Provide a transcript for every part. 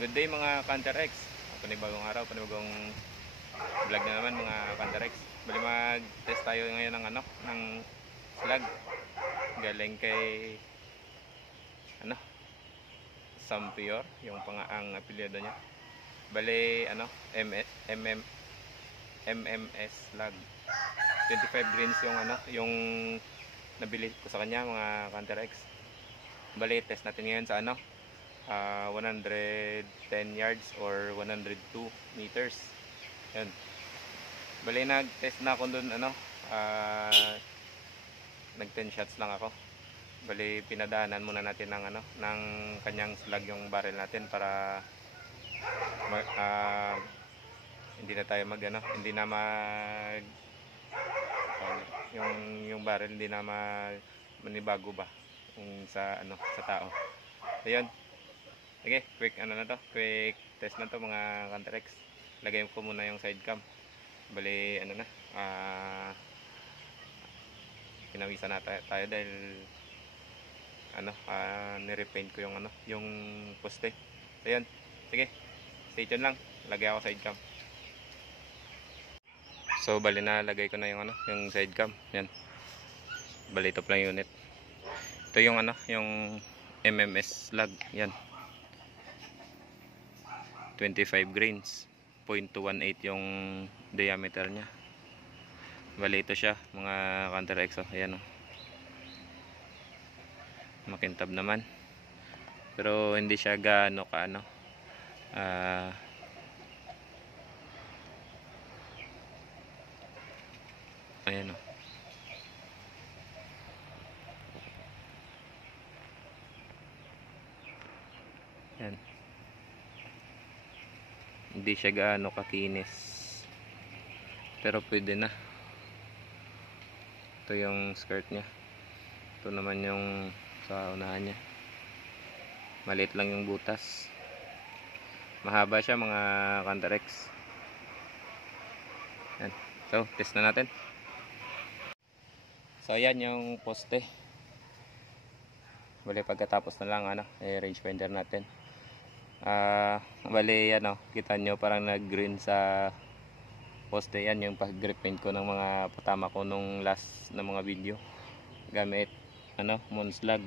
Good day mga Counter X. Panibagong araw, panibagong vlog na naman mga Counter X. Bali mag-test tayo ngayon ng ng slug. Galing kay Sampior, yung ang apelyido niya. Bali MMS slug. 25 greens yung nabili ko sa kanya mga Counter X. Bali test natin ngayon sa 110 yards or 102 meters. Yan. Bali nag-test na ako doon nag 10 shots lang ako. Bali pinadaanan muna natin ng kanyang slug yung barrel natin para hindi na tayo hindi na yung barrel hindi na manibago ba yung sa tao. Ayun. Okay, quick quick test na to mga Counter X. Lagay ko muna yung side cam. Bali pinawisan na tayo dahil ni-repaint ko yung poste. Ayun. Sige. Stay tuned lang. Lagay ako side cam. So bali na lagay ko na yung side cam. Yan. Bali top lang unit. Ito yung yung MMS slug. Yan. 25 grains, 0.218 yung diameter niya. Bali ito siya mga Counter X. Ayan makintab naman, pero hindi siya gaano ayan yan. Hindi siya gaano kakinis, pero pwede na. Ito yung skirt niya, ito naman yung sa unahan niya. Maliit lang yung butas, mahaba siya mga Counter X. Yan. So test na natin. So ayan yung poste. Bali pagkatapos na lang range finder natin. Bali kita nyo parang nag-green sa poste. Yan yung pag-grip paint ko ng mga patama ko nung last na mga video gamit Monslug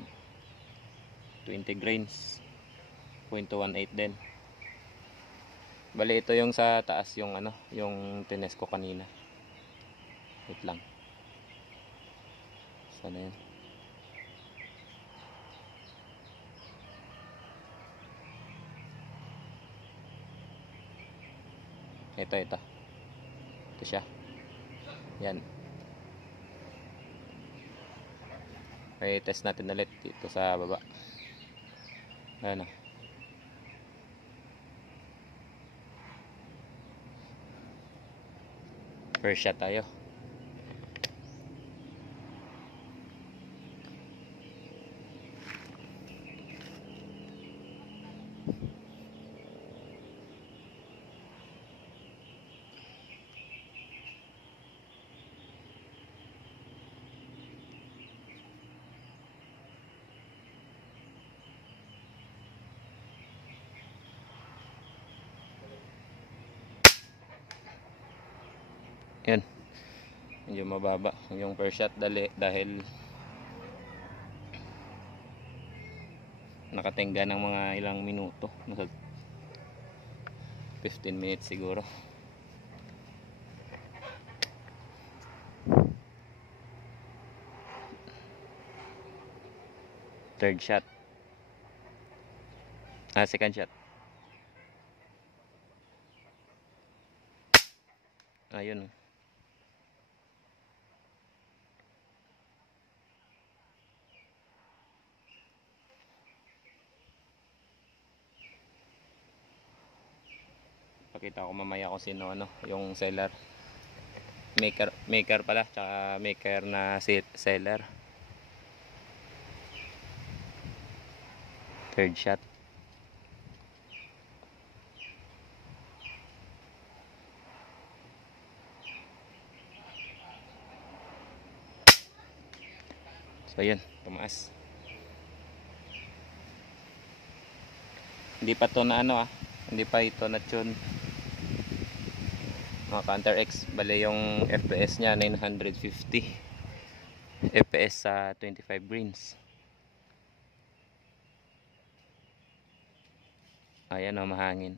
20 grains, 0.218 din. Bali ito yung sa taas yung yung tines ko kanina. Wait lang, sana yun. Ito siya. Yan. Okay, test natin ulit dito sa baba. Ayan first shot tayo. Yan, medyo mababa yung first shot dahil nakatingga ng mga ilang minuto, nasa 15 minutes siguro. Third shot, second shot. Ayun. Pakita ko mamaya kung sino yung seller, maker pala, tsaka maker na seller. Third shot. So yun, tumaas. Hindi pa to na Hindi pa ito na tune. Mga Counter X, bali yung FPS nya 950 FPS sa 25 greens. Ayan o, mahangin.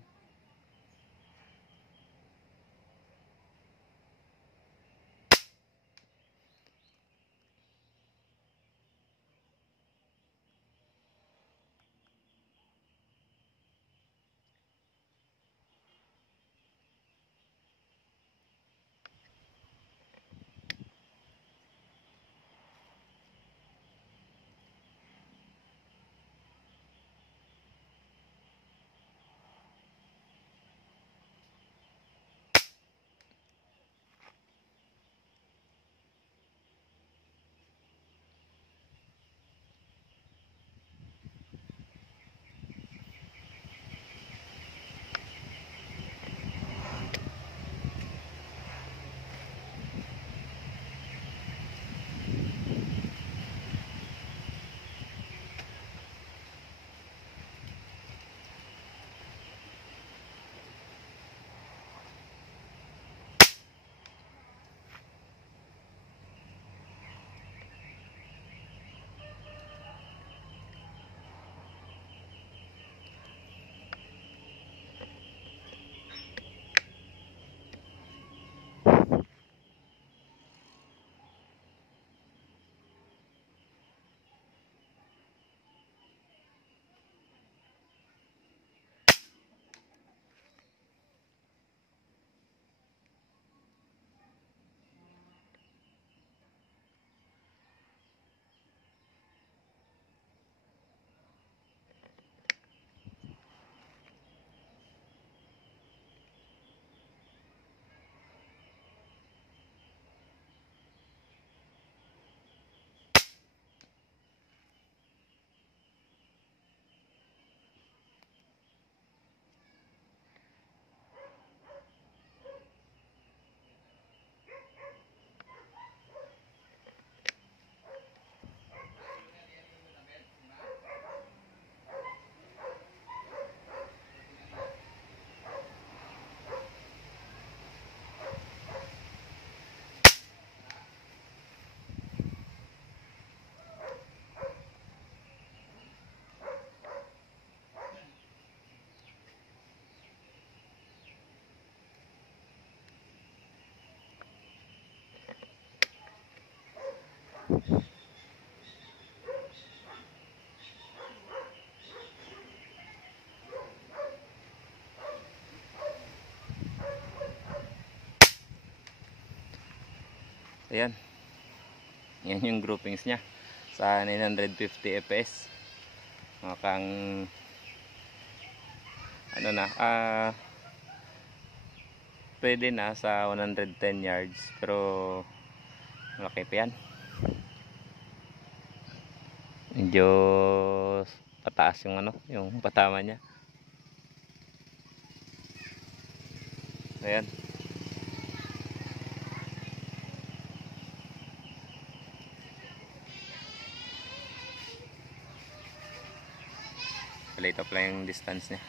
Ayan. Yan yung groupings nya sa 950 fps. Makang ano na, pwede na sa 110 yards, pero malaki pa yan. Medyo pataas yung ano, yung patama nya. Ayan. Palito pa lang yung distance nya.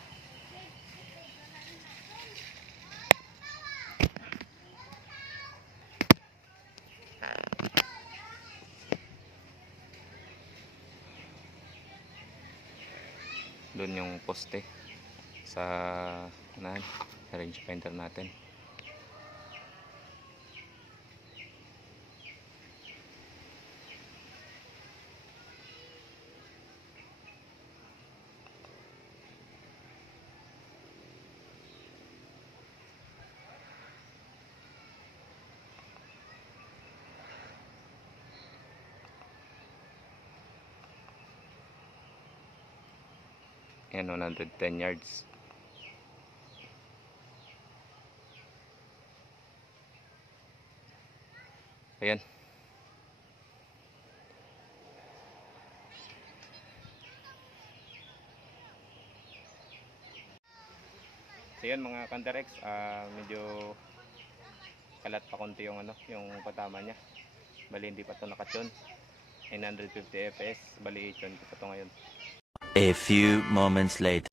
Doon yung poste sa range finder natin. Yan, 110 yards. Ayan. So yan mga Kandarex, medyo kalat pa konti yung ano, yung patama niya. Bali hindi pa ito nakatune. 950 fps, bali i-tune ko pa ito ngayon. A few moments later.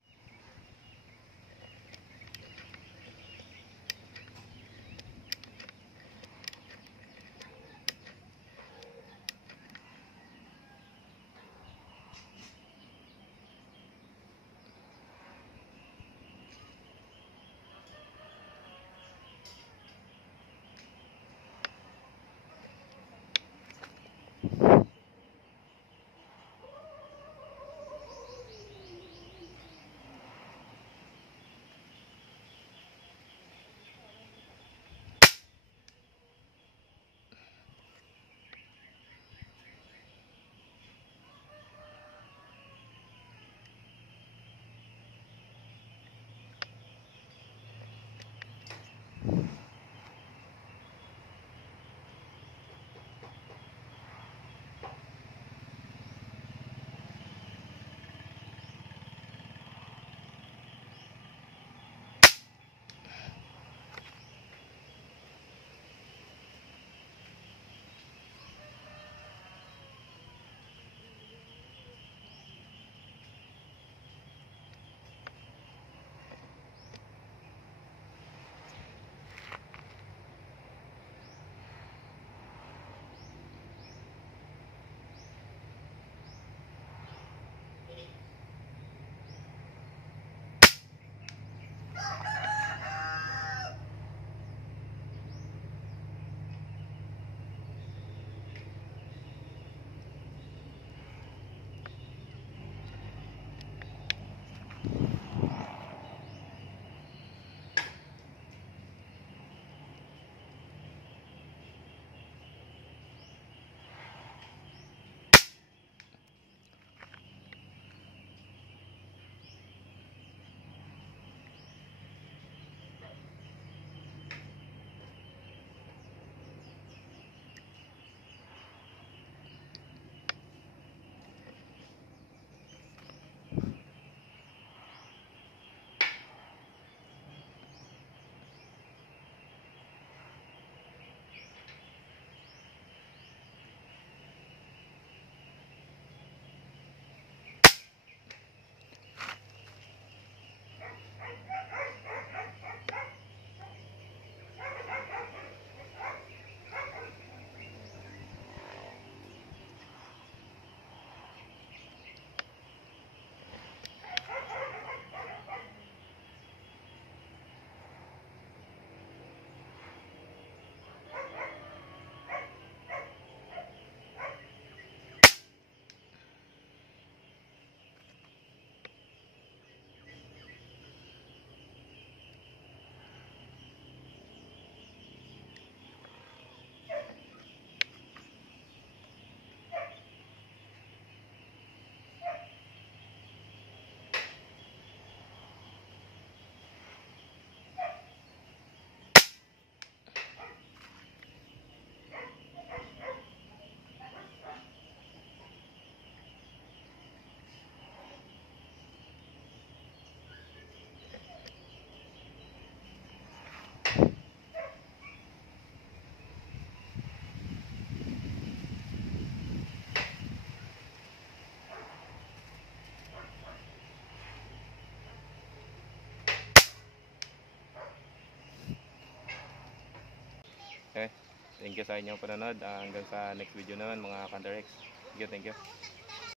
Thank you sa inyong panonood. Hanggang sa next video naman mga Kandarex. Thank you.